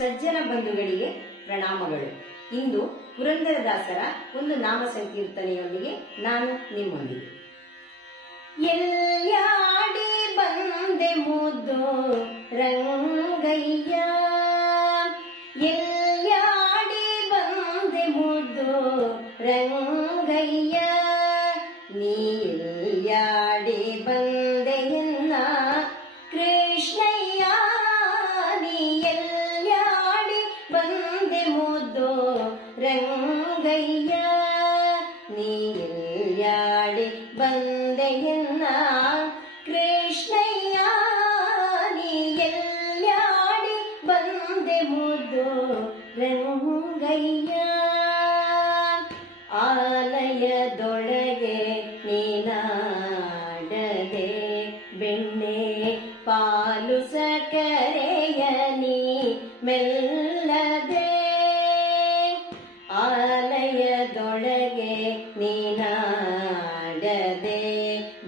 ಸಜ್ಜನ ಬಂಧುಗಳಿಗೆ ಪ್ರಣಾಮಗಳು. ಇಂದು ಪುರಂದರದಾಸರ ಒಂದು ನಾಮ ಸಂಕೀರ್ತನೆಯೊಂದಿಗೆ ನಾನು ನಿಮ್ಮೊಂದಿಗೆ. ಎಲ್ಲಾಡಿ ಬಂದೆ ಮುದ್ದು ರಂಗಯ್ಯ, ಎಲ್ಲಾಡಿ ಬಂದೆ ಮುದ್ದು ರಂಗಯ್ಯ, ನೀ ಎಲ್ಲಾಡಿ ಬಂದೆ ಎನ್ನ ಕೃಷ್ಣಯ್ಯ, ನೀ ಎಲ್ಲಾಡಿ ಬಂದೆ ಮುದ್ದು ರಂಗಯ್ಯ, ನೀ ಎಲ್ಲಾಡಿ ಬಂದೆ ಎನ್ನ ಕೃಷ್ಣಯ್ಯ, ನೀ ಎಲ್ಲಾಡಿ ಬಂದೆ ಮುದ್ದು ರಂಗಯ್ಯ. ಆಲಯದೊಳಗೆ ನೀನಾಡದೆ ಬೆಣ್ಣೆ ಪಾಲು ಸಕ್ಕರೆಯ ನೀ ಮೆಲ್ಲದೆ, ಆಲಯದೊಳಗೆ ನೀನಾಡದೆ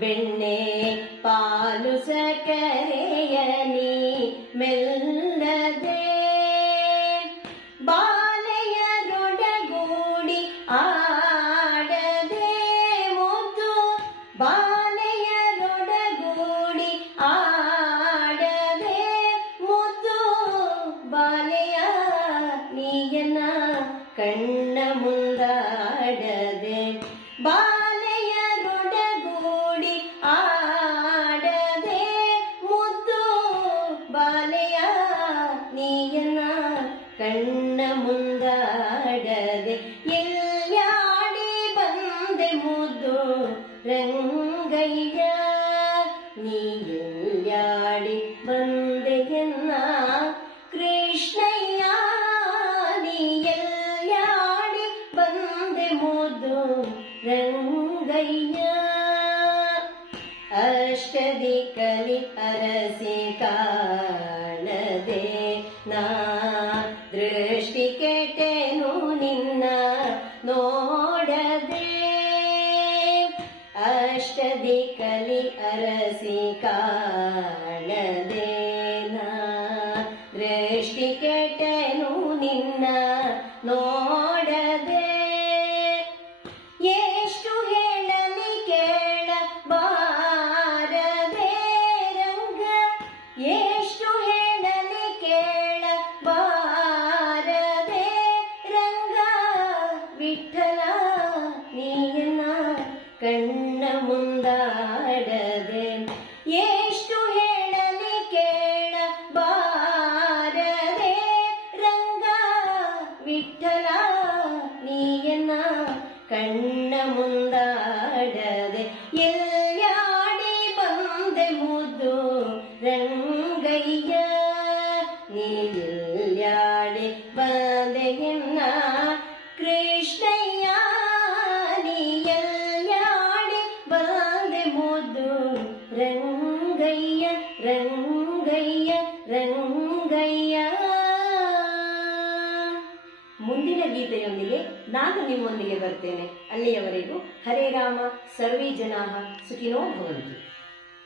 ಬೆಣ್ಣೆ ಪಾಲು ಸಕ್ಕರೆಯ ನೀ ಮೆಲ್ಲದೆ, ಬಾಲೆಯರೊಡಗೂಡಿ ಆಡದೆ ಮುದ್ದು, ಬಾಲೆಯರೊಡಗೂಡಿ ಆಡದೆ ಮುದ್ದು, ಬಾಲೆಯ ನೀಯನ ಕಣ್ಣ ಮುಂದಾಡದೆ, ಬಾಲೆಯರೊಡಗೂಡಿ ಆಡದೆ ಮುದ್ದು, ಬಾಲೆಯ ನೀಯನ ಕಣ್ಣ ಮುಂದಾಡದೆ, ಎಲ್ಲಾಡಿ ಬಂದೆ ಮುದ್ದು ರಂಗಯ್ಯ, ನೀ ಎಲ್ಲಾಡಿ ಬಂದೆ ಎನ್ನ ಕೃಷ್ಣಯ್ಯ, ನೀ ಎಲ್ಲಾಡಿ ಬಂದೆ ಮುದ್ದು ರಂಗಯ್ಯ. ಅಷ್ಟದಿಕ್ಕಲಿ ಅರಸಿ ಕಾಣದೆ ನಾ ದೃಷ್ಟಿ ಕೆಟ್ಟೆನು ನಿನ್ನ ನೋಡದೆ, ಅಷ್ಟದಿಕ್ಕಲಿ ಅರಸಿ ಕಾಣದೆ ನಾ ದೃಷ್ಟಿ ಕೆಟ್ಟೆನು ನಿನ್ನ ನೋಡದೆ, ಎಷ್ಟು ಹೇಳಲಿ ಕೇಳ ಬಾರದೆ ರಂಗ, ಎಷ್ಟು ಹೇಳಲಿ ಕೇಳ ಬಾರದೆ ರಂಗ, ವಿಠಲ ನೀಯನ್ನ ಕಣ್ಣ ಮುಂದಾಡದೆ, ಎಷ್ಟು ಹೇಳಲಿ ಕೇಳ ಬಾರದೆ ರಂಗ, ವಿಠಲ ನೀಯನ್ನ ಕಣ್ಣ ಮುಂದಾಡದೆ, ಎಲ್ಲಾಡಿ ಬಂದೆ ಮುದ್ದು ರಂಗಯ್ಯ, ನೀ ಎಲ್ಲಾಡಿ ಬಂದೆ ಎನ್ನ ಕೃಷ್ಣಯ್ಯ, ನೀ ಎಲ್ಲಾಡಿ ಬಂದೆ ಮುದ್ದು ರಂಗಯ್ಯ, ರಂಗಯ್ಯ, ರಂಗಯ್ಯ. ಮುಂದಿನ ಗೀತೆಯೊಂದಿಗೆ ನಾನು ನಿಮ್ಮೊಂದಿಗೆ ಬರ್ತೇನೆ. ಅಲ್ಲಿಯವರೆಗೂ ಹರೇ ರಾಮ, ಸರ್ವೇ ಜನಾಃ ಸುಖಿನೋ ಭವಂತು.